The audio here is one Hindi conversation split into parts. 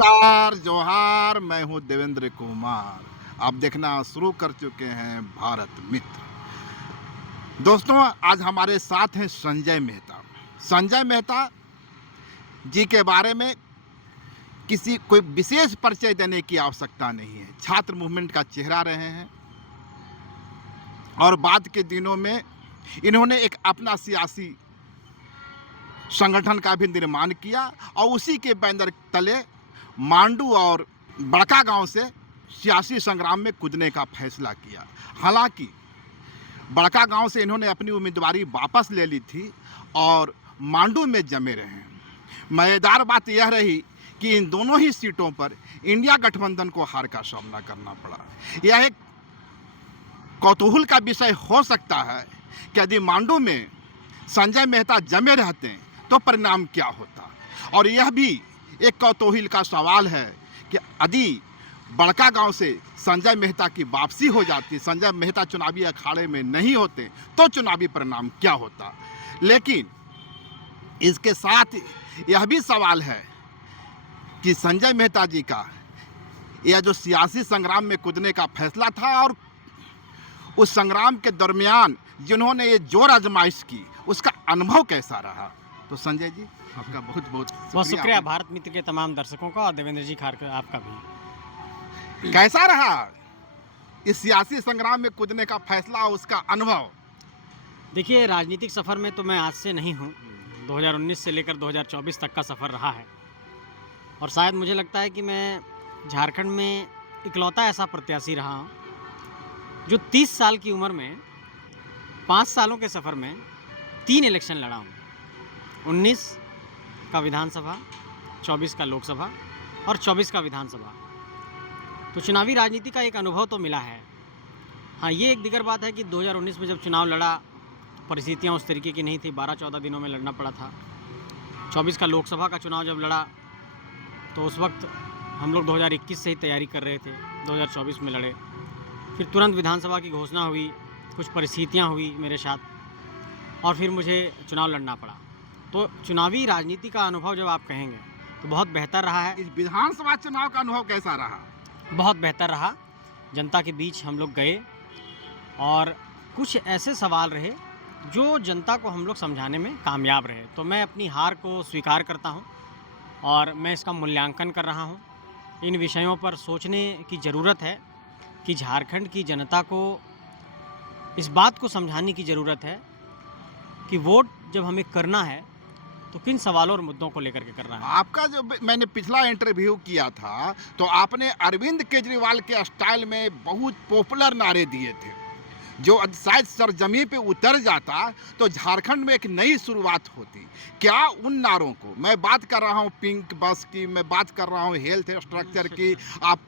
नमस्कार, जोहार, मैं हूँ देवेंद्र कुमार। आप देखना शुरू कर चुके हैं भारत मित्र। दोस्तों, आज हमारे साथ हैं संजय मेहता। संजय मेहता जी के बारे में किसी कोई विशेष परिचय देने की आवश्यकता नहीं है। छात्र मूवमेंट का चेहरा रहे हैं और बाद के दिनों में इन्होंने एक अपना सियासी संगठन का भी निर्माण किया और उसी के बैनर तले मांडू और बड़का गांव से सियासी संग्राम में कूदने का फैसला किया। हालांकि बड़का गांव से इन्होंने अपनी उम्मीदवारी वापस ले ली थी और मांडू में जमे रहे। मज़ेदार बात यह रही कि इन दोनों ही सीटों पर इंडिया गठबंधन को हार का सामना करना पड़ा। यह एक कौतूहल का विषय हो सकता है कि यदि मांडू में संजय मेहता जमे रहते तो परिणाम क्या होता, और यह भी एक कौतूहल का सवाल है कि यदि बड़का गांव से संजय मेहता की वापसी हो जाती, संजय मेहता चुनावी अखाड़े में नहीं होते तो चुनावी परिणाम क्या होता। लेकिन इसके साथ यह भी सवाल है कि संजय मेहता जी का यह जो सियासी संग्राम में कूदने का फैसला था और उस संग्राम के दरमियान जिन्होंने ये जोर आजमाइश की, उसका अनुभव कैसा रहा। तो संजय जी, आपका बहुत बहुत शुक्रिया। भारत मित्र के तमाम दर्शकों का और देवेंद्र जी खारकर आपका भी। कैसा रहा इस सियासी संग्राम में कूदने का फैसला, उसका अनुभव। देखिए, राजनीतिक सफ़र में तो मैं आज से नहीं हूँ। 2019 से लेकर 2024 तक का सफ़र रहा है और शायद मुझे लगता है कि मैं झारखंड में इकलौता ऐसा प्रत्याशी रहा हूँ जो 30 साल की उम्र में 5 सालों के सफ़र में 3 इलेक्शन लड़ा हूँ। 19 का विधानसभा, 24 का लोकसभा और 24 का विधानसभा। तो चुनावी राजनीति का एक अनुभव तो मिला है। हाँ, ये एक दिगर बात है कि 2019 में जब चुनाव लड़ा परिस्थितियाँ उस तरीके की नहीं थी, 12-14 दिनों में लड़ना पड़ा था। 24 का लोकसभा का चुनाव जब लड़ा तो उस वक्त हम लोग 2021 से ही तैयारी कर रहे थे, 2024 में लड़े। फिर तुरंत विधानसभा की घोषणा हुई, कुछ परिस्थितियाँ हुई मेरे साथ और फिर मुझे चुनाव लड़ना पड़ा। तो चुनावी राजनीति का अनुभव जब आप कहेंगे तो बहुत बेहतर रहा है। इस विधानसभा चुनाव का अनुभव कैसा रहा। बहुत बेहतर रहा। जनता के बीच हम लोग गए और कुछ ऐसे सवाल रहे जो जनता को हम लोग समझाने में कामयाब रहे। तो मैं अपनी हार को स्वीकार करता हूं और मैं इसका मूल्यांकन कर रहा हूं। इन विषयों पर सोचने की ज़रूरत है कि झारखंड की जनता को इस बात को समझाने की ज़रूरत है कि वोट जब हमें करना है तो किन सवालों और मुद्दों को लेकर के करना है। आपका जो मैंने पिछला इंटरव्यू किया था तो आपने अरविंद केजरीवाल के स्टाइल में बहुत पॉपुलर नारे दिए थे, जो शायद सरजमी पे उतर जाता तो झारखंड में एक नई शुरुआत होती। क्या उन नारों को, मैं बात कर रहा हूँ पिंक बस की, मैं बात कर रहा हूँ हेल्थ स्ट्रक्चर की,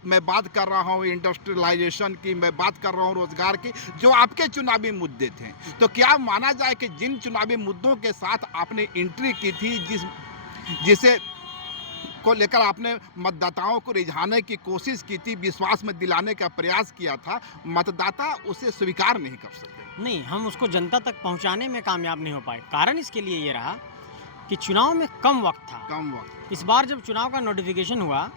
मैं बात कर रहा हूँ इंडस्ट्रियलाइजेशन की, मैं बात कर रहा हूँ रोजगार की, जो आपके चुनावी मुद्दे थे, तो क्या माना जाए कि जिन चुनावी मुद्दों के साथ आपने एंट्री की थी, जिसे को लेकर आपने मतदाताओं को रिझाने की कोशिश की थी, विश्वास में दिलाने का प्रयास किया था, मतदाता उसे स्वीकार नहीं कर सके। नहीं, हम उसको जनता तक पहुंचाने में कामयाब नहीं हो पाए। कारण इसके लिए ये रहा कि चुनाव में कम वक्त था। कम वक्त। इस बार जब चुनाव का नोटिफिकेशन हुआ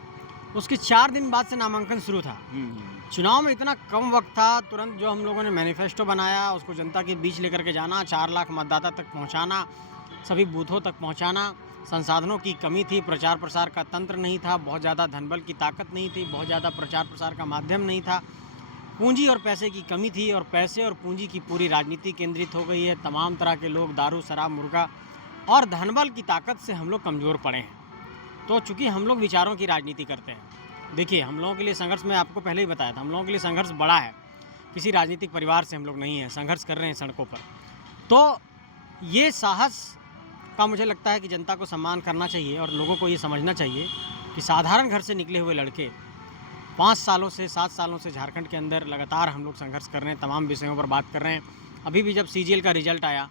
उसके 4 दिन बाद से नामांकन शुरू था। चुनाव में इतना कम वक्त था, तुरंत जो हम लोगों ने मैनिफेस्टो बनाया उसको जनता के बीच लेकर के जाना, 4 लाख मतदाता तक पहुँचाना, सभी बूथों तक पहुँचाना। संसाधनों की कमी थी, प्रचार प्रसार का तंत्र नहीं था, बहुत ज़्यादा धनबल की ताकत नहीं थी, बहुत ज़्यादा प्रचार प्रसार का माध्यम नहीं था, पूंजी और पैसे की कमी थी और पैसे और पूंजी की पूरी राजनीति केंद्रित हो गई है। तमाम तरह के लोग दारू, शराब, मुर्गा और धनबल की ताकत से हम लोग कमज़ोर पड़े हैं। तो चूँकि हम लोग विचारों की राजनीति करते हैं, देखिए हम लोगों के लिए संघर्ष, मैं आपको पहले ही बताया था, हम लोगों के लिए संघर्ष बड़ा है। किसी राजनीतिक परिवार से हम लोग नहीं हैं, संघर्ष कर रहे हैं सड़कों पर। तो ये साहस का मुझे लगता है कि जनता को सम्मान करना चाहिए और लोगों को ये समझना चाहिए कि साधारण घर से निकले हुए लड़के 5 सालों से 7 सालों से झारखंड के अंदर लगातार हम लोग संघर्ष कर रहे हैं, तमाम विषयों पर बात कर रहे हैं। अभी भी जब CGL का रिजल्ट आया,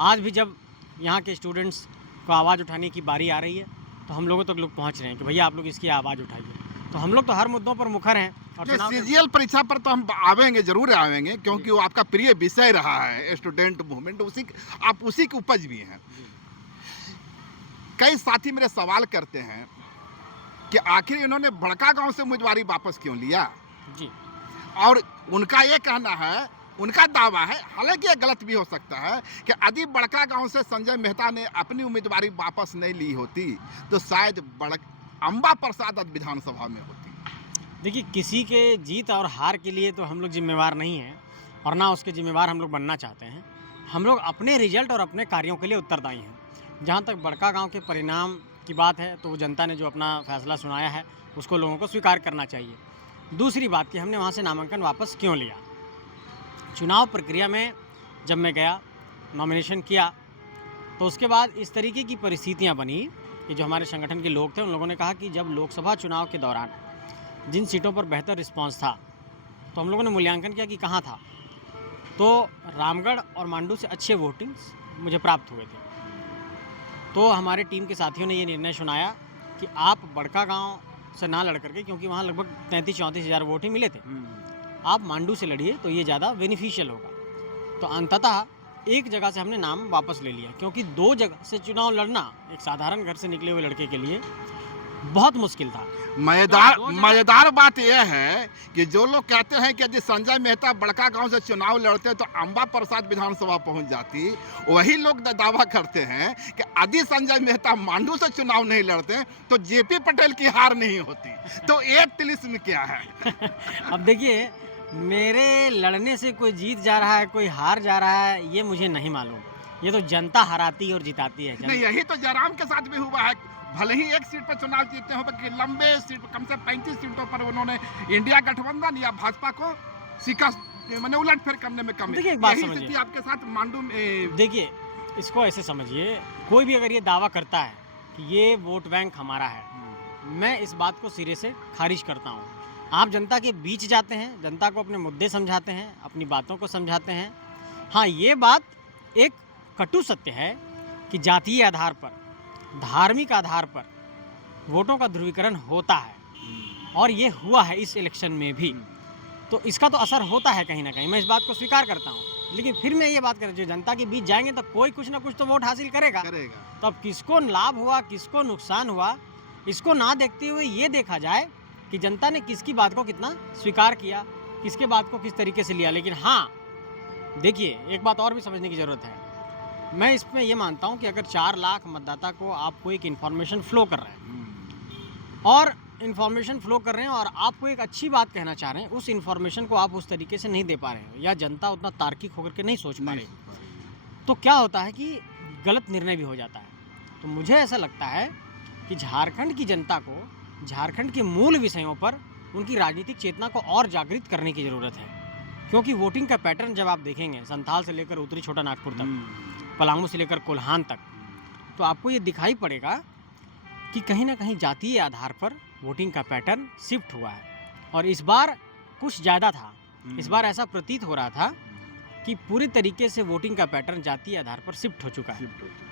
आज भी जब यहाँ के स्टूडेंट्स को आवाज़ उठाने की बारी आ रही है तो हम लोगों तक लोग पहुँच रहे हैं कि भैया आप लोग इसकी आवाज़ उठाइए। तो हम लोग तो हर मुद्दों पर मुखर हैं। और CGL परीक्षा पर तो हम आवेंगे, जरूर आवेंगे, क्योंकि वो आपका प्रिय विषय रहा है, स्टूडेंट मूवमेंट, आप उसी की उपज भी हैं। कई साथी मेरे सवाल करते हैं कि आखिर इन्होंने बड़कागांव से उम्मीदवारी वापस क्यों लिया। जी। और उनका ये कहना है, उनका दावा है, हालांकि ये गलत भी हो सकता है, कि यदि बड़कागांव से संजय मेहता ने अपनी उम्मीदवारी वापस नहीं ली होती तो शायद अंबा प्रसाद अब विधानसभा में होती। देखिए, किसी के जीत और हार के लिए तो हम लोग जिम्मेवार नहीं हैं और ना उसके जिम्मेवार हम लोग बनना चाहते हैं। हम लोग अपने रिजल्ट और अपने कार्यों के लिए उत्तरदायी हैं। जहाँ तक बड़कागांव के परिणाम की बात है तो वो जनता ने जो अपना फैसला सुनाया है उसको लोगों को स्वीकार करना चाहिए। दूसरी बात कि हमने वहाँ से नामांकन वापस क्यों लिया। चुनाव प्रक्रिया में जब मैं गया, नॉमिनेशन किया, तो उसके बाद इस तरीके की परिस्थितियाँ बनी कि जो हमारे संगठन के लोग थे उन लोगों ने कहा कि जब लोकसभा चुनाव के दौरान जिन सीटों पर बेहतर रिस्पांस था तो हम लोगों ने मूल्यांकन किया कि कहाँ था, तो रामगढ़ और मांडू से अच्छे वोटिंग्स मुझे प्राप्त हुए थे। तो हमारे टीम के साथियों ने ये निर्णय सुनाया कि आप बड़कागांव से ना लड़ करके, क्योंकि वहाँ लगभग 33-34 हज़ार वोट ही मिले थे, आप मांडू से लड़िए तो ये ज़्यादा बेनिफिशियल होगा। तो अंततः एक जगह से हमने नाम वापस ले लिया, क्योंकि 2 जगह से चुनाव लड़ना एक साधारण घर से निकले हुए लड़के के लिए बहुत मुश्किल था। मजेदार बात यह है कि जो लोग कहते हैं कि यदि संजय मेहता बड़कागांव से चुनाव लड़ते तो अंबा प्रसाद विधानसभा पहुंच जाती, वही लोग दावा करते हैं कि यदि संजय मेहता मांडू से चुनाव नहीं लड़ते तो जेपी पटेल की हार नहीं होती। तो एक तिलिस्म क्या है? अब देखिए, मेरे लड़ने से कोई जीत जा रहा है, कोई हार जा रहा है, ये मुझे नहीं मालूम। ये तो जनता हराती और जिताती है। नहीं, यही तो जयराम के साथ भी हुआ है। भले ही एक सीट पर चुनाव जीते हो, कि लंबे सीट, कम से 35 सीटों पर उन्होंने इंडिया गठबंधन या भाजपा को शिकस्त, मैंने उलटफेर करने में कम। देखिए, एक बात समझिए, आपके साथ मांडू में देखिए, इसको ऐसे समझिए, कोई भी अगर ये दावा करता है कि ये वोट बैंक हमारा है, मैं इस बात को सिरे से खारिज करता हूँ। आप जनता के बीच जाते हैं, जनता को अपने मुद्दे समझाते हैं, अपनी बातों को समझाते हैं। हाँ, ये बात एक कटु सत्य है कि जातीय आधार पर, धार्मिक आधार पर वोटों का ध्रुवीकरण होता है, और ये हुआ है इस इलेक्शन में भी। तो इसका तो असर होता है कहीं ना कहीं, मैं इस बात को स्वीकार करता हूँ। लेकिन फिर मैं ये बात कर, जो जनता के बीच जाएंगे तो कोई कुछ ना कुछ तो वोट हासिल करेगा। तो अब किसको लाभ हुआ, किसको नुकसान हुआ, इसको ना देखते हुए ये देखा जाए कि जनता ने किसकी बात को कितना स्वीकार किया, किसके बात को किस तरीके से लिया। लेकिन हाँ, देखिए, एक बात और भी समझने की ज़रूरत है। मैं इसमें ये मानता हूँ कि अगर 4 लाख मतदाता को आपको एक इन्फॉर्मेशन फ्लो कर रहे हैं और इन्फॉर्मेशन फ्लो कर रहे हैं और आपको एक अच्छी बात कहना चाह रहे हैं, उस इन्फॉर्मेशन को आप उस तरीके से नहीं दे पा रहे हो, या जनता उतना तार्किक होकर के नहीं सोच पा रही, तो क्या होता है कि गलत निर्णय भी हो जाता है। तो मुझे ऐसा लगता है कि झारखंड की जनता को झारखंड के मूल विषयों पर उनकी राजनीतिक चेतना को और जागृत करने की ज़रूरत है। क्योंकि वोटिंग का पैटर्न जब आप देखेंगे, संथाल से लेकर उत्तरी छोटा नागपुर तक, पलामू से लेकर कोल्हान तक, तो आपको ये दिखाई पड़ेगा कि कहीं ना कहीं जातीय आधार पर वोटिंग का पैटर्न शिफ्ट हुआ है। और इस बार कुछ ज़्यादा था। इस बार ऐसा प्रतीत हो रहा था कि पूरी तरीके से वोटिंग का पैटर्न जातीय आधार पर शिफ्ट हो चुका है।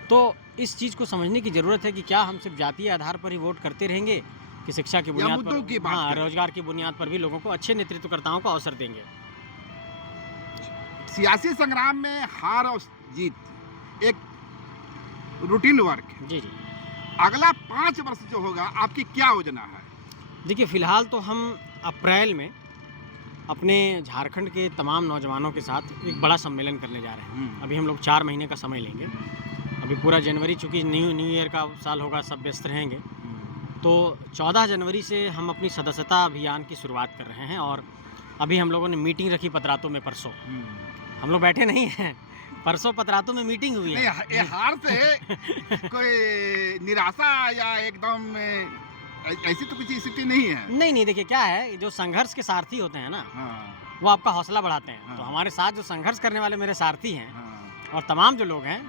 तो इस चीज़ को समझने की ज़रूरत है कि क्या हम सिर्फ जातीय आधार पर ही वोट करते रहेंगे कि शिक्षा की बुनियाद पर, हाँ, रोजगार की बुनियाद पर भी लोगों को अच्छे नेतृत्वकर्ताओं को अवसर देंगे। सियासी संग्राम में हार और जीत एक रूटीन वर्क है। जी जी। अगला 5 वर्ष जो होगा, आपकी क्या योजना है? देखिए, फ़िलहाल तो हम अप्रैल में अपने झारखंड के तमाम नौजवानों के साथ एक बड़ा सम्मेलन करने जा रहे हैं। अभी हम लोग 4 महीने का समय लेंगे। अभी पूरा जनवरी, चूँकि न्यू ईयर का साल होगा, सब व्यस्त रहेंगे। तो 14 जनवरी से हम अपनी सदस्यता अभियान की शुरुआत कर रहे हैं। और अभी हम लोगों ने मीटिंग रखी पतरातू में परसों। हम लोग बैठे नहीं हैं, परसों पतरातू में मीटिंग हुई है। नहीं, हार से कोई निराशा या एकदम ऐसी तो कुछ स्थिति नहीं है। नहीं, देखिए क्या है, जो संघर्ष के सारथी होते हैं ना, वो आपका हौसला बढ़ाते हैं। तो हमारे साथ जो संघर्ष करने वाले मेरे सारथी हैं और तमाम जो लोग हैं,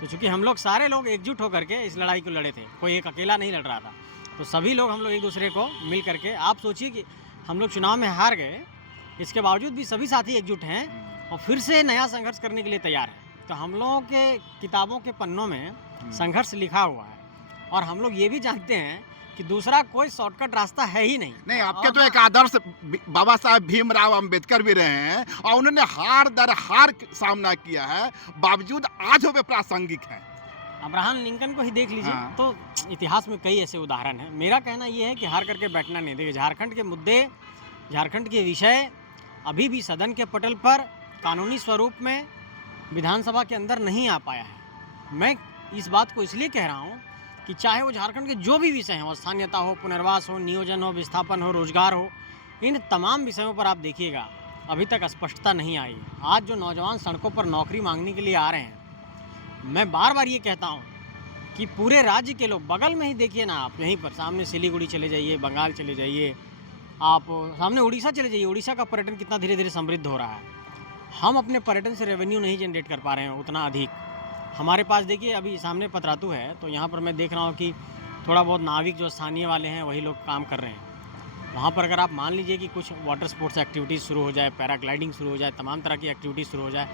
तो चूँकि हम लोग सारे लोग एकजुट होकर के इस लड़ाई को लड़े थे, कोई एक अकेला नहीं लड़ रहा था। तो सभी लोग, हम लोग एक दूसरे को मिल करके, आप सोचिए कि हम लोग चुनाव में हार गए, इसके बावजूद भी सभी साथी एकजुट हैं और फिर से नया संघर्ष करने के लिए तैयार हैं। तो हम लोगों के किताबों के पन्नों में संघर्ष लिखा हुआ है, और हम लोग ये भी जानते हैं कि दूसरा कोई शॉर्टकट रास्ता है ही नहीं। आपके तो एक आदर्श बाबा साहब भीमराव अंबेडकर भी रहे हैं, और उन्होंने हार दर हार सामना किया है, बावजूद आज वो प्रासंगिक है। अब्राहम लिंकन को ही देख लीजिए। हाँ। तो इतिहास में कई ऐसे उदाहरण हैं। मेरा कहना ये है कि हार करके बैठना नहीं। देखिए, झारखंड के मुद्दे, झारखंड के विषय अभी भी सदन के पटल पर कानूनी स्वरूप में विधानसभा के अंदर नहीं आ पाया है। मैं इस बात को इसलिए कह रहा हूँ कि चाहे वो झारखंड के जो भी विषय हों, स्थानीयता हो, पुनर्वास हो, नियोजन हो, विस्थापन हो, रोजगार हो, इन तमाम विषयों पर आप देखिएगा अभी तक स्पष्टता नहीं आई। आज जो नौजवान सड़कों पर नौकरी मांगने के लिए आ रहे हैं, मैं बार बार ये कहता हूँ कि पूरे राज्य के लोग, बगल में ही देखिए ना आप, यहीं पर सामने सिलीगुड़ी चले जाइए, बंगाल चले जाइए, आप सामने उड़ीसा चले जाइए। उड़ीसा का पर्यटन कितना धीरे धीरे समृद्ध हो रहा है। हम अपने पर्यटन से रेवेन्यू नहीं जनरेट कर पा रहे हैं उतना अधिक। हमारे पास देखिए अभी सामने पतरातू है, तो यहाँ पर मैं देख रहा हूँ कि थोड़ा बहुत नाविक जो स्थानीय वाले हैं वही लोग काम कर रहे हैं। वहाँ पर अगर आप मान लीजिए कि कुछ वाटर स्पोर्ट्स एक्टिविटीज़ शुरू हो जाए, पैराग्लाइडिंग शुरू हो जाए, तमाम तरह की एक्टिविटीज़ शुरू हो जाए,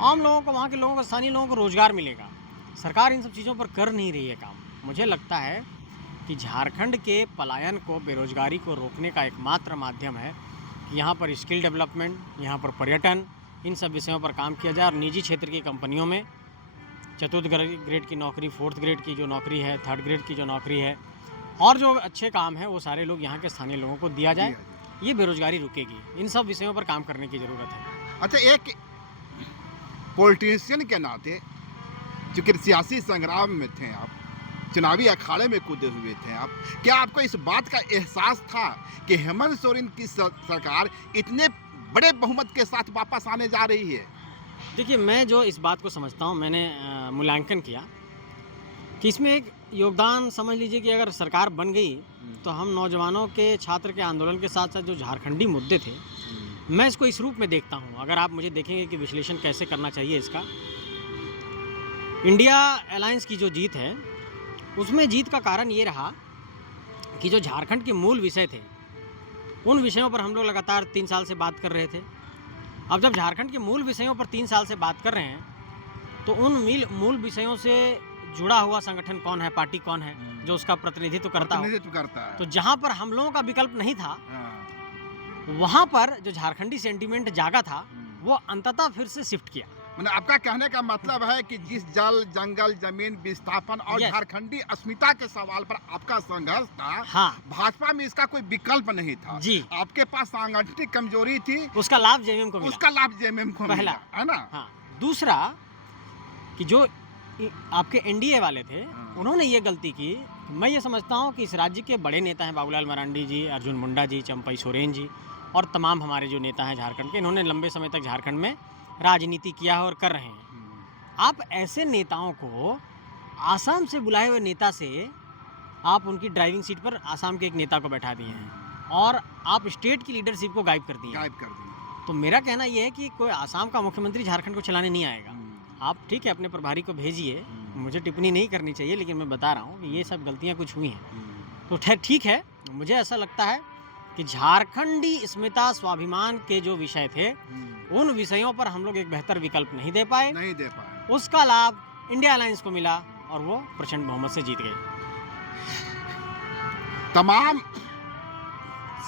आम लोगों को, वहाँ के लोगों को, स्थानीय लोगों को रोज़गार मिलेगा। सरकार इन सब चीज़ों पर कर नहीं रही है काम। मुझे लगता है कि झारखंड के पलायन को, बेरोजगारी को रोकने का एकमात्र माध्यम है कि यहाँ पर स्किल डेवलपमेंट, यहाँ पर पर्यटन, इन सब विषयों पर काम किया जाए। और निजी क्षेत्र की कंपनियों में चतुर्थ ग्रेड की नौकरी, फोर्थ ग्रेड की जो नौकरी है, थर्ड ग्रेड की जो नौकरी है, और जो अच्छे काम है वो सारे लोग यहाँ के स्थानीय लोगों को दिया जाए। ये बेरोजगारी रुकेगी। इन सब विषयों पर काम करने की ज़रूरत है। अच्छा, एक पॉलिटिशियन के नाते, चूँकि सियासी संग्राम में थे आप, चुनावी अखाड़े में कूदे हुए थे आप, क्या आपको इस बात का एहसास था कि हेमंत सोरेन की सरकार इतने बड़े बहुमत के साथ वापस आने जा रही है? देखिए, मैं जो इस बात को समझता हूँ, मैंने मूल्यांकन किया कि इसमें एक योगदान समझ लीजिए कि अगर सरकार बन गई तो हम नौजवानों के, छात्र के आंदोलन के साथ साथ जो झारखंडी मुद्दे थे, मैं इसको इस रूप में देखता हूँ। अगर आप मुझे देखेंगे कि विश्लेषण कैसे करना चाहिए इसका, इंडिया अलायंस की जो जीत है, उसमें जीत का कारण ये रहा कि जो झारखंड के मूल विषय थे, उन विषयों पर हम लोग लगातार 3 साल से बात कर रहे थे। अब जब झारखंड के मूल विषयों पर 3 साल से बात कर रहे हैं, तो उन मूल विषयों से जुड़ा हुआ संगठन कौन है, पार्टी कौन है जो उसका प्रतिनिधित्व करता है। तो जहाँ पर हम लोगों का विकल्प नहीं था, वहाँ पर जो झारखंडी सेंटीमेंट जागा था, वो अंततः फिर से शिफ्ट किया। मतलब आपका कहने का मतलब है कि जिस जल, जंगल, जमीन, विस्थापन और झारखंडी अस्मिता के सवाल पर आपका संघर्ष था, हाँ, भाजपा में इसका कोई विकल्प नहीं था जी। आपके पास सांगठनिक कमजोरी थी, उसका लाभ जेएमएम को मिला। उसका लाभ जेएमएम को पहला, मिला, है ना? हाँ। दूसरा कि जो आपके एनडीए वाले थे, उन्होंने ये गलती की। मैं ये समझता हूँ कि इस राज्य के बड़े नेता हैं, बाबूलाल मरांडी जी, अर्जुन मुंडा जी, चंपई सोरेन जी, और तमाम हमारे जो नेता हैं झारखंड के, इन्होंने लंबे समय तक झारखंड में राजनीति किया है और कर रहे हैं। आप ऐसे नेताओं को, आसाम से बुलाए हुए नेता से आप उनकी ड्राइविंग सीट पर आसाम के एक नेता को बैठा दिए हैं और आप स्टेट की लीडरशिप को गायब कर दिए। तो मेरा कहना यह है कि कोई आसाम का मुख्यमंत्री झारखंड को चलाने नहीं आएगा। आप ठीक है अपने प्रभारी को भेजिए, मुझे टिप्पणी नहीं करनी चाहिए, लेकिन मैं बता रहा हूँ कि ये सब गलतियाँ कुछ हुई हैं। तो ठीक है, मुझे ऐसा लगता है कि झारखंडी अस्मिता, स्वाभिमान के जो विषय थे, उन विषयों पर हम लोग एक बेहतर विकल्प नहीं दे पाए। उसका लाभ इंडिया अलायंस को मिला और वो प्रचंड बहुमत से जीत गई। तमाम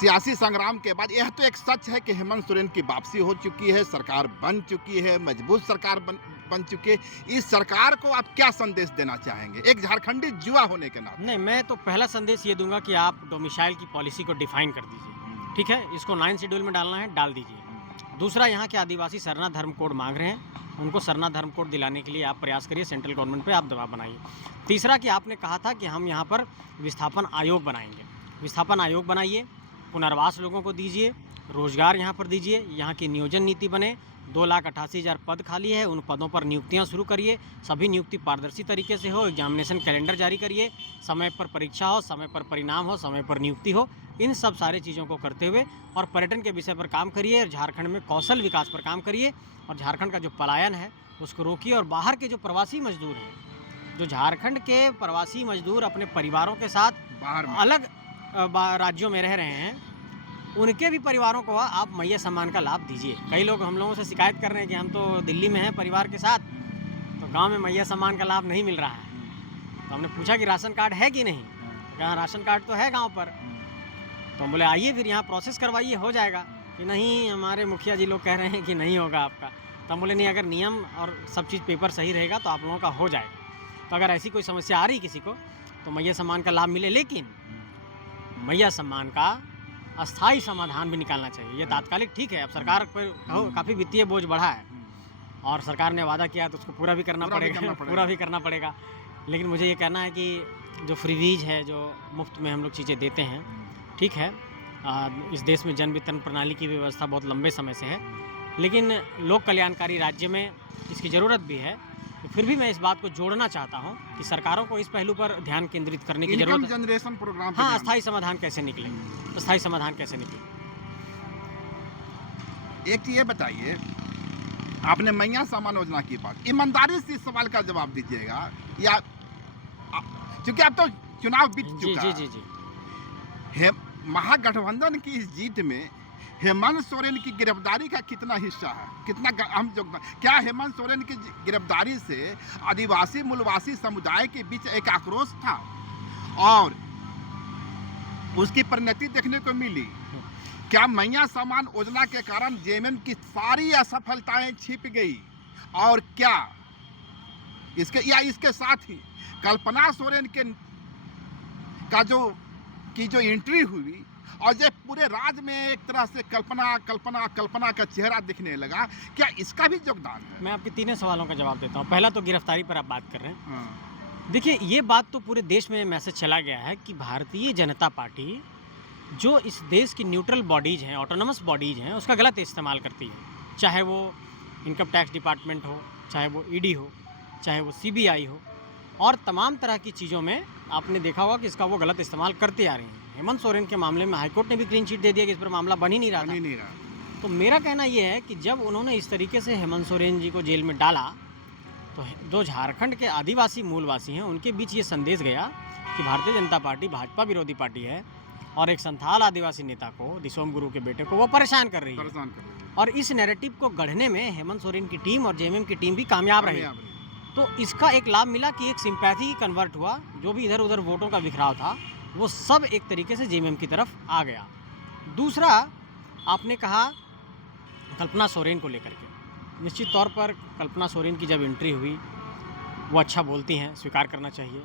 सियासी संग्राम के बाद यह तो एक सच है कि हेमंत सोरेन की वापसी हो चुकी है, सरकार बन चुकी है, मजबूत सरकार बन चुकी है। इस सरकार को आप क्या संदेश देना चाहेंगे, एक झारखंडी युवा होने के नाते? नहीं, मैं तो पहला संदेश ये दूंगा कि आप डोमिसाइल की पॉलिसी को डिफाइन कर दीजिए। ठीक है, इसको 9 शेड्यूल में डालना है, डाल दीजिए। दूसरा, यहाँ के आदिवासी सरना धर्म कोड मांग रहे हैं, उनको सरना धर्म कोड दिलाने के लिए आप प्रयास करिए, सेंट्रल गवर्नमेंट पे आप दबाव बनाइए। तीसरा कि आपने कहा था कि हम यहाँ पर विस्थापन आयोग बनाएंगे, विस्थापन आयोग बनाइए, पुनर्वास लोगों को दीजिए, रोजगार यहाँ पर दीजिए, यहाँ की नियोजन नीति बने। 2,88,000 पद खाली है, उन पदों पर नियुक्तियाँ शुरू करिए, सभी नियुक्ति पारदर्शी तरीके से हो, एग्जामिनेशन कैलेंडर जारी करिए, समय पर परीक्षा हो, समय पर परिणाम हो, समय पर नियुक्ति हो। इन सब सारी चीज़ों को करते हुए और पर्यटन के विषय पर काम करिए, झारखंड में कौशल विकास पर काम करिए, और झारखंड का जो पलायन है उसको रोकिए। और बाहर के जो प्रवासी मजदूर हैं, जो झारखंड के प्रवासी मजदूर अपने परिवारों के साथ बाहर अलग राज्यों में रह रहे हैं, उनके भी परिवारों को आप मैया सम्मान का लाभ दीजिए। कई लोग हम लोगों से शिकायत कर रहे हैं कि हम तो दिल्ली में हैं परिवार के साथ, तो गांव में मैया सम्मान का लाभ नहीं मिल रहा है। तो हमने पूछा कि राशन कार्ड है कि नहीं, तो कहा राशन कार्ड तो है गांव पर। तो हम बोले आइए फिर यहाँ प्रोसेस करवाइए, हो जाएगा। कि नहीं, हमारे मुखिया जी लोग कह रहे हैं कि नहीं होगा आपका। तो हम बोले नहीं, अगर नियम और सब चीज़ पेपर सही रहेगा तो आप लोगों का हो जाएगा। तो अगर ऐसी कोई समस्या आ रही किसी को तो मैया सम्मान का लाभ मिले, लेकिन मैया सम्मान का अस्थाई समाधान भी निकालना चाहिए। ये तात्कालिक ठीक है, अब सरकार पर काफ़ी वित्तीय बोझ बढ़ा है और सरकार ने वादा किया तो उसको पूरा भी करना पड़ेगा, पूरा भी करना पड़ेगा। लेकिन मुझे ये कहना है कि जो फ्रीवीज है, जो मुफ्त में हम लोग चीज़ें देते हैं, ठीक है, इस देश में जन वितरण प्रणाली की व्यवस्था बहुत लंबे समय से है, लेकिन लोक कल्याणकारी राज्य में इसकी ज़रूरत भी है। तो फिर भी मैं इस बात को जोड़ना चाहता हूँ कि सरकारों को इस पहलू पर ध्यान केंद्रित करने की जरूरत है। जनरेशन प्रोग्राम, हाँ, अस्थाई समाधान कैसे निकले, अस्थाई समाधान कैसे निकले। एक चीज़ ये बताइए, आपने मैया सम्मान योजना की बात, ईमानदारी से इस सवाल का जवाब दीजिएगा, या क्योंकि अब तो चुनाव बीत चुका है। जी जी जी जी। महागठबंधन की इस जीत में हेमंत सोरेन की गिरफ्तारी का कितना हिस्सा है, कितना अहम योगदान? क्या हेमंत सोरेन की गिरफ्तारी से आदिवासी मूलवासी समुदाय के बीच एक आक्रोश था और उसकी परिणति देखने को मिली? क्या मैया सम्मान योजना के कारण जेएमएम की सारी असफलताएं छिप गई? और क्या इसके साथ ही कल्पना सोरेन जो एंट्री हुई और जब पूरे राज्य में एक तरह से कल्पना का चेहरा दिखने लगा, क्या इसका भी योगदान है? मैं आपके तीनों सवालों का जवाब देता हूँ। पहला तो गिरफ्तारी पर आप बात कर रहे हैं। हाँ। देखिए, ये बात तो पूरे देश में मैसेज चला गया है कि भारतीय जनता पार्टी जो इस देश की न्यूट्रल बॉडीज़ हैं, ऑटोनमस बॉडीज़ हैं, उसका गलत इस्तेमाल करती है। चाहे वो इनकम टैक्स डिपार्टमेंट हो, चाहे वो ईडी हो, चाहे वो सीबीआई हो, और तमाम तरह की चीज़ों में आपने देखा होगा कि इसका वो गलत इस्तेमाल करते आ रहे हैं। हेमंत सोरेन के मामले में हाईकोर्ट ने भी क्लीन चिट दे दिया कि इस पर मामला बन ही नहीं रहा। तो मेरा कहना ये है कि जब उन्होंने इस तरीके से हेमंत सोरेन जी को जेल में डाला तो जो झारखंड के आदिवासी मूलवासी हैं उनके बीच ये संदेश गया कि भारतीय जनता पार्टी भाजपा विरोधी पार्टी है और एक संथाल आदिवासी नेता को, दिसोम गुरु के बेटे को, वो परेशान कर रही है। और इस नैरेटिव को गढ़ने में हेमंत सोरेन की टीम और जेएमएम की टीम भी कामयाब रही। तो इसका एक लाभ मिला कि एक सिंपैथी कन्वर्ट हुआ, जो भी इधर उधर वोटों का बिखराव था वो सब एक तरीके से जेएमएम की तरफ आ गया। दूसरा, आपने कहा कल्पना सोरेन को लेकर के, निश्चित तौर पर कल्पना सोरेन की जब एंट्री हुई, वो अच्छा बोलती हैं, स्वीकार करना चाहिए,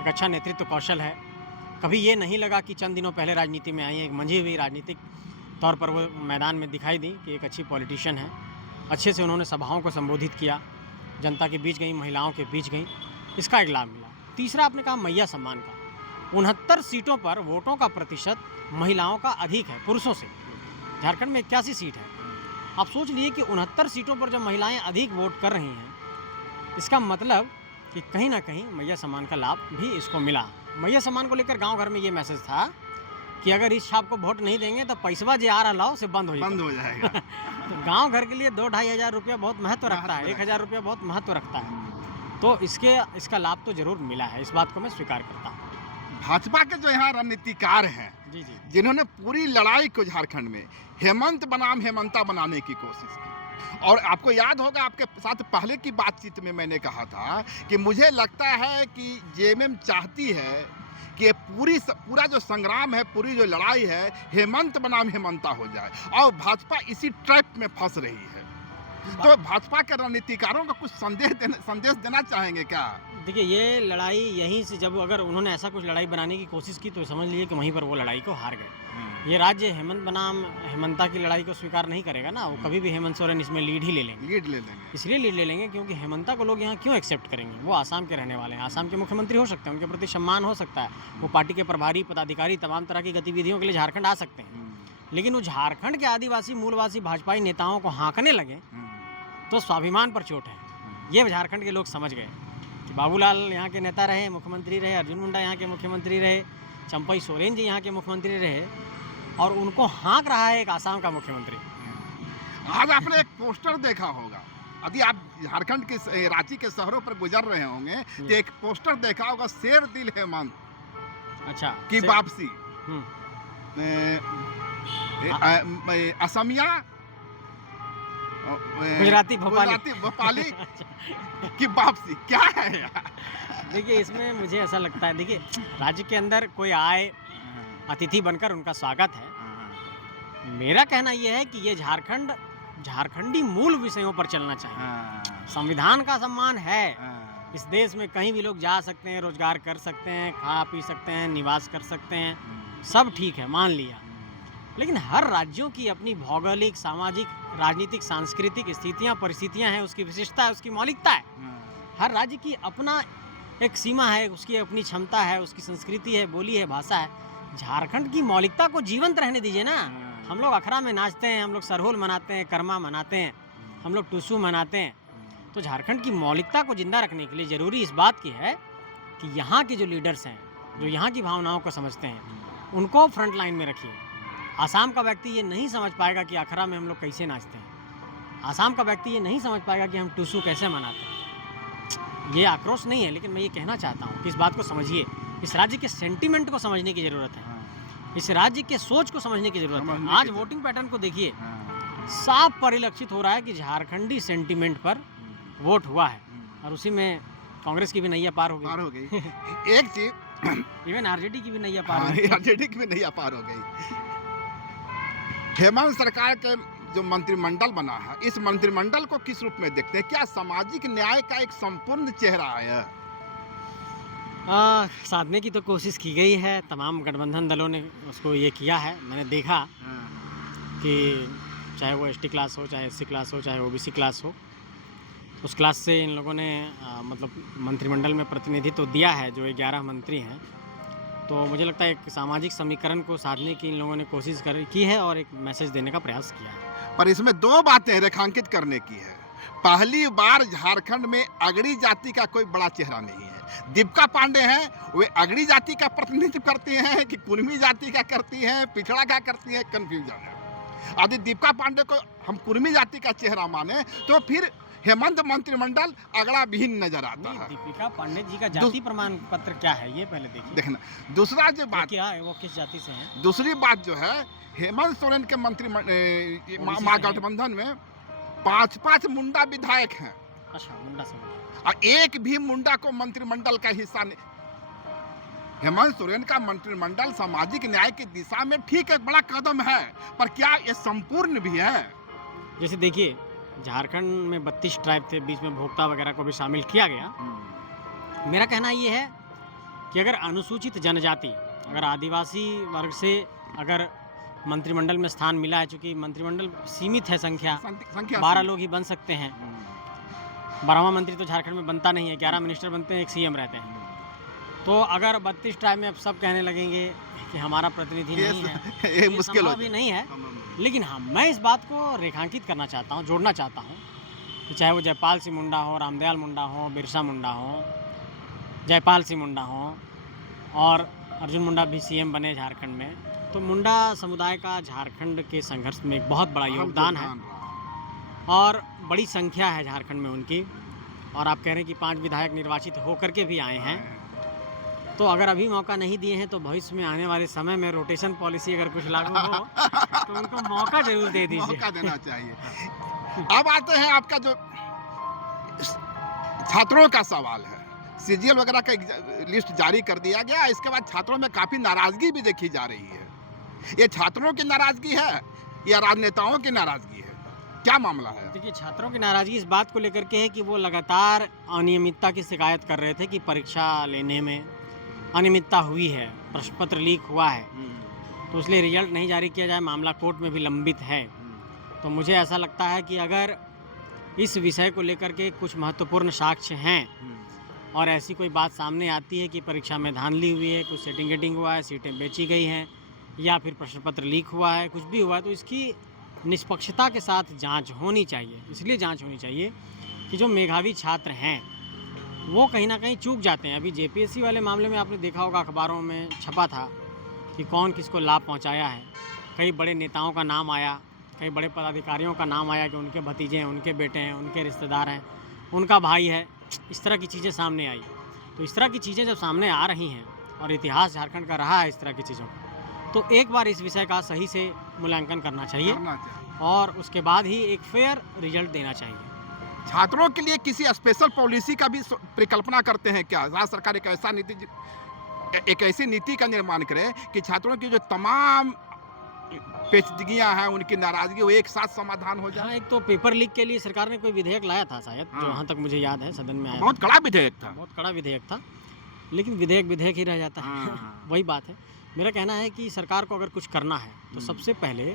एक अच्छा नेतृत्व कौशल है। कभी ये नहीं लगा कि चंद दिनों पहले राजनीति में आई है, एक मंझी हुई राजनीतिक तौर पर वो मैदान में दिखाई दी कि एक अच्छी पॉलिटिशियन है। अच्छे से उन्होंने सभाओं को संबोधित किया, जनता के बीच गई, महिलाओं के बीच गई, इसका एक लाभ मिला। तीसरा, आपने कहा मैया सम्मान का, 69 सीटों पर वोटों का प्रतिशत महिलाओं का अधिक है पुरुषों से। झारखंड में 81 सीट है। आप सोच लिए कि 69 सीटों पर जब महिलाएं अधिक वोट कर रही हैं, इसका मतलब कि कहीं ना कहीं मैया सम्मान का लाभ भी इसको मिला। मैया सम्मान को लेकर गांव घर में ये मैसेज था कि अगर इस छाप को वोट नहीं देंगे तो पैसवा जे आ रहा लाओ से बंद हो जाएगा। तो गांव घर के लिए 2-2.5 हज़ार रुपया बहुत महत्व रखता है, 1,000 रुपया बहुत महत्व रखता है। तो इसका लाभ तो जरूर मिला है, इस बात को मैं स्वीकार करता हूँ। भाजपा के जो यहाँ रणनीतिकार हैं, जी जी, जिन्होंने पूरी लड़ाई को झारखंड में हेमंत बनाम हेमंता बनाने की कोशिश की, और आपको याद होगा आपके साथ पहले की बातचीत में मैंने कहा था कि मुझे लगता है कि जेएमएम चाहती है कि पूरा जो संग्राम है, पूरी जो लड़ाई है, हेमंत बनाम हेमंता हो जाए, और भाजपा इसी ट्रैप में फंस रही है। तो भाजपा के रणनीतिकारों को कुछ संदेश देना चाहेंगे क्या? देखिए, ये लड़ाई यहीं से, जब अगर उन्होंने ऐसा कुछ लड़ाई बनाने की कोशिश की तो समझ लीजिए कि वहीं पर वो लड़ाई को हार गए। ये राज्य हेमंत बनाम हेमंता की लड़ाई को स्वीकार नहीं करेगा ना, वो कभी भी हेमंत सोरेन इसमें लीड ले लेंगे। इसलिए लीड ले लेंगे क्योंकि हेमंता को लोग यहाँ क्यों एक्सेप्ट करेंगे? वो आसाम के रहने वाले हैं, आसाम के मुख्यमंत्री हो सकते हैं, उनके प्रति सम्मान हो सकता है, वो पार्टी के प्रभारी पदाधिकारी तमाम तरह की गतिविधियों के लिए झारखंड आ सकते हैं। लेकिन वो झारखंड के आदिवासी मूलवासी भाजपाई नेताओं को हाँकने लगे तो स्वाभिमान पर चोट है। ये झारखंड के लोग समझ गए कि बाबूलाल यहाँ के नेता रहे, मुख्यमंत्री रहे, अर्जुन मुंडा यहाँ के मुख्यमंत्री रहे, चंपई सोरेन जी यहाँ के मुख्यमंत्री रहे, और उनको हाँक रहा है एक आसाम का मुख्यमंत्री। आज आपने एक पोस्टर देखा होगा, यदि आप झारखंड के रांची के शहरों पर गुजर रहे होंगे तो एक पोस्टर देखा होगा, शेर दिल हेमंत अच्छा की वापसी, असमिया गुजराती भोपाली की वापसी, क्या है? देखिए, इसमें मुझे ऐसा लगता है, देखिए राज्य के अंदर कोई आए, अतिथि बनकर उनका स्वागत है। मेरा कहना यह है कि ये झारखंडी मूल विषयों पर चलना चाहिए। संविधान का सम्मान है, इस देश में कहीं भी लोग जा सकते हैं, रोजगार कर सकते हैं, खा पी सकते हैं, निवास कर सकते हैं, सब ठीक है, मान लिया। लेकिन हर राज्यों की अपनी भौगोलिक, सामाजिक, राजनीतिक, सांस्कृतिक स्थितियाँ, परिस्थितियाँ हैं, उसकी विशिष्टता है, उसकी मौलिकता है। हर राज्य की अपना एक सीमा है, उसकी अपनी क्षमता है, उसकी संस्कृति है, बोली है, भाषा है। झारखंड की मौलिकता को जीवंत रहने दीजिए ना। हम लोग अखड़ा में नाचते हैं, हम लोग सरहोल मनाते हैं, कर्मा मनाते हैं, हम लोग टुसू मनाते हैं। तो झारखंड की मौलिकता को जिंदा रखने के लिए ज़रूरी इस बात की है कि यहाँ के जो लीडर्स हैं, जो यहाँ की भावनाओं को समझते हैं, उनको फ्रंट लाइन में रखिए। आसाम का व्यक्ति ये नहीं समझ पाएगा कि अखड़ा में हम लोग कैसे नाचते हैं। आसाम का व्यक्ति ये नहीं समझ पाएगा कि हम टुसू कैसे मनाते हैं। ये आक्रोश नहीं है, लेकिन मैं ये कहना चाहता हूँ कि इस बात को समझिए। इस राज्य के सेंटिमेंट को समझने की ज़रूरत है, इस राज्य के सोच को समझने की ज़रूरत है। आज वोटिंग पैटर्न को देखिए, साफ परिलक्षित हो रहा है कि झारखंडी सेंटिमेंट पर वोट हुआ है, और उसी में कांग्रेस की भी नैया पार हो गई। एक चीज इवन आरजेडी की भी नैया पार हो गई। आरजेडी की भी नैया पार हो गई। हेमंत सरकार के जो मंत्रिमंडल बना है, इस मंत्रिमंडल को किस रूप में देखते हैं? क्या सामाजिक न्याय का एक संपूर्ण चेहरा है? साधने की तो कोशिश की गई है, तमाम गठबंधन दलों ने उसको ये किया है। मैंने देखा कि चाहे वो एसटी क्लास हो, चाहे एससी क्लास हो, चाहे ओबीसी क्लास हो, उस क्लास से इन लोगों ने मतलब मंत्रिमंडल में प्रतिनिधित्व तो दिया है, जो 11 मंत्री हैं। तो मुझे लगता है एक सामाजिक समीकरण को साधने की इन लोगों ने कोशिश की है और एक मैसेज देने का प्रयास किया है। पर इसमें दो बातें रेखांकित करने की है। पहली बार झारखंड में अगड़ी जाति का कोई बड़ा चेहरा नहीं है। दीपिका पांडे हैं, वे अगड़ी जाति का प्रतिनिधित्व करती हैं कि कुर्मी जाति का करती हैं, पिछड़ा का करती हैं, कंफ्यूजन है। यदि दीपिका पांडे को हम कुर्मी जाति का चेहरा माने तो फिर हेमंत मंत्रिमंडल अगड़ा विहीन नजर आता है। दीपिका पांडे जी का जाति प्रमाण पत्र क्या है, ये पहले देखिए। देखना दूसरा जो बात क्या है, वो किस जाति से हैं? दूसरी बात जो है, हेमंत सोरेन के महागठबंधन में 5 मुंडा विधायक हैं। अच्छा, मुंडा समाज। और एक भी मुंडा को मंत्रिमंडल का हिस्सा नहीं। हेमंत सोरेन का मंत्रिमंडल सामाजिक न्याय की दिशा में ठीक एक बड़ा कदम है, पर क्या ये संपूर्ण भी है? जैसे देखिए, झारखंड में 32 ट्राइब थे, बीच में भोक्ता वगैरह को भी शामिल किया गया। मेरा कहना ये है कि अगर अनुसूचित जनजाति, अगर आदिवासी वर्ग से अगर मंत्रिमंडल में स्थान मिला है, चूँकि मंत्रिमंडल सीमित है, संख्या 12 लोग ही बन सकते हैं। 12वां मंत्री तो झारखंड में बनता नहीं है, 11 मिनिस्टर बनते हैं, एक सीएम रहते हैं। तो अगर 32 ट्राइब में अब सब कहने लगेंगे कि हमारा प्रतिनिधि नहीं है, ये मुश्किल भी नहीं है। लेकिन हाँ, मैं इस बात को रेखांकित करना चाहता हूँ, जोड़ना चाहता हूँ कि चाहे वो जयपाल सिंह मुंडा हो, रामदयाल मुंडा हो, बिरसा मुंडा हो, जयपाल सिंह मुंडा हो, और अर्जुन मुंडा भी सीएम बने झारखंड में, तो मुंडा समुदाय का झारखंड के संघर्ष में एक बहुत बड़ा योगदान है और बड़ी संख्या है झारखंड में उनकी। और आप कह रहे हैं कि 5 विधायक निर्वाचित होकर के भी आए हैं, तो अगर अभी मौका नहीं दिए हैं तो भविष्य में आने वाले समय में रोटेशन पॉलिसी अगर कुछ लागू हो तो उनको मौका जरूर दे दीजिए। मौका देना चाहिए। अब आते हैं आपका जो छात्रों का सवाल है। सीजीएल वगैरह का लिस्ट जारी कर दिया गया, इसके बाद छात्रों में काफी नाराजगी भी देखी जा रही है। ये छात्रों की नाराजगी है या राजनेताओं की नाराजगी है? क्या मामला है? देखिए, छात्रों की नाराजगी इस बात को लेकर के है कि वो लगातार अनियमितता की शिकायत कर रहे थे कि परीक्षा लेने में अनियमितता हुई है, प्रश्न पत्र लीक हुआ है, तो इसलिए रिजल्ट नहीं जारी किया जाए, मामला कोर्ट में भी लंबित है। तो मुझे ऐसा लगता है कि अगर इस विषय को लेकर के कुछ महत्वपूर्ण साक्ष्य हैं और ऐसी कोई बात सामने आती है कि परीक्षा में धांधली हुई है, कुछ सेटिंग गेटिंग हुआ है, सीटें बेची गई हैं, या फिर प्रश्न पत्र लीक हुआ है, कुछ भी हुआ है, तो इसकी निष्पक्षता के साथ जांच होनी चाहिए। इसलिए जांच होनी चाहिए कि जो मेधावी छात्र हैं वो कहीं ना कहीं चूक जाते हैं। अभी जेपीएससी वाले मामले में आपने देखा होगा, अखबारों में छपा था कि कौन किसको लाभ पहुंचाया है। कई बड़े नेताओं का नाम आया, कई बड़े पदाधिकारियों का नाम आया कि उनके भतीजे हैं, उनके बेटे हैं, उनके रिश्तेदार हैं, उनका भाई है। इस तरह की चीज़ें सामने आई। तो इस तरह की चीज़ें जब सामने आ रही हैं और इतिहास झारखंड का रहा है इस तरह की चीज़ों का, तो एक बार इस विषय का सही से मूल्यांकन करना चाहिए और उसके बाद ही एक फेयर रिजल्ट देना चाहिए। छात्रों के लिए किसी स्पेशल पॉलिसी का भी परिकल्पना करते हैं क्या? राज्य सरकार एक ऐसी नीति का निर्माण करे कि छात्रों की जो तमाम पेचीदगियां हैं, उनकी नाराजगी, वो एक साथ समाधान हो जाए। हाँ, एक तो पेपर लीक के लिए सरकार ने कोई विधेयक लाया था शायद, जो हाँ। जहाँ तक मुझे याद है सदन में आया बहुत कड़ा विधेयक था। था। बहुत कड़ा विधेयक था, लेकिन विधेयक विधेयक ही रह जाता है। हाँ। वही बात है। मेरा कहना है कि सरकार को अगर कुछ करना है तो सबसे पहले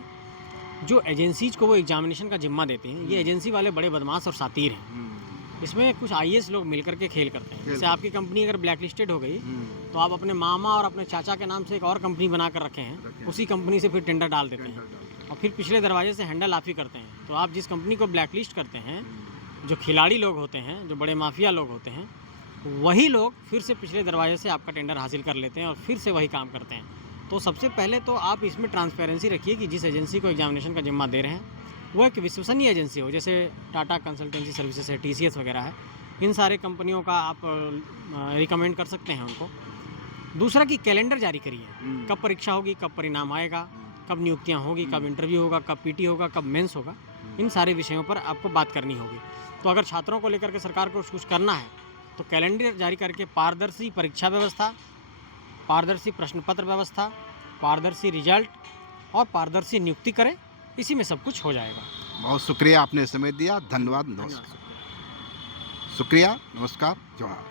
जो एजेंसीज को वो एग्जामिनेशन का जिम्मा देते हैं, ये एजेंसी वाले बड़े बदमाश और सातिर हैं। इसमें कुछ आईएएस लोग मिल करके खेल करते हैं। जैसे आपकी कंपनी अगर ब्लैक लिस्टेड हो गई तो आप अपने मामा और अपने चाचा के नाम से एक और कंपनी बना कर रखे हैं, उसी कंपनी से फिर टेंडर डाल देते हैं और फिर पिछले दरवाजे से हैंडल आप ही करते हैं। तो आप जिस कंपनी को ब्लैक लिस्ट करते हैं, जो खिलाड़ी लोग होते हैं, जो बड़े माफिया लोग होते हैं, वही लोग फिर से पिछले दरवाजे से आपका टेंडर हासिल कर लेते हैं और फिर से वही काम करते हैं। तो सबसे पहले तो आप इसमें ट्रांसपेरेंसी रखिए कि जिस एजेंसी को एग्जामिनेशन का जिम्मा दे रहे हैं वो एक विश्वसनीय एजेंसी हो, जैसे टाटा कंसल्टेंसी सर्विसेज है, टीसीएस वगैरह है। इन सारे कंपनियों का आप रिकमेंड कर सकते हैं उनको। दूसरा कि कैलेंडर जारी करिए, कब परीक्षा होगी, कब परिणाम आएगा, कब नियुक्तियां होगी, कब इंटरव्यू होगा, कब पीटी होगा, कब मेंस होगा, इन सारे विषयों पर आपको बात करनी होगी। तो अगर छात्रों को लेकर के सरकार को कुछ करना है तो कैलेंडर जारी करके पारदर्शी परीक्षा व्यवस्था, पारदर्शी प्रश्न पत्र व्यवस्था, पारदर्शी रिजल्ट और पारदर्शी नियुक्ति करें, इसी में सब कुछ हो जाएगा। बहुत शुक्रिया, आपने समय दिया। धन्यवाद, नमस्कार। शुक्रिया, नमस्कार, जोहार।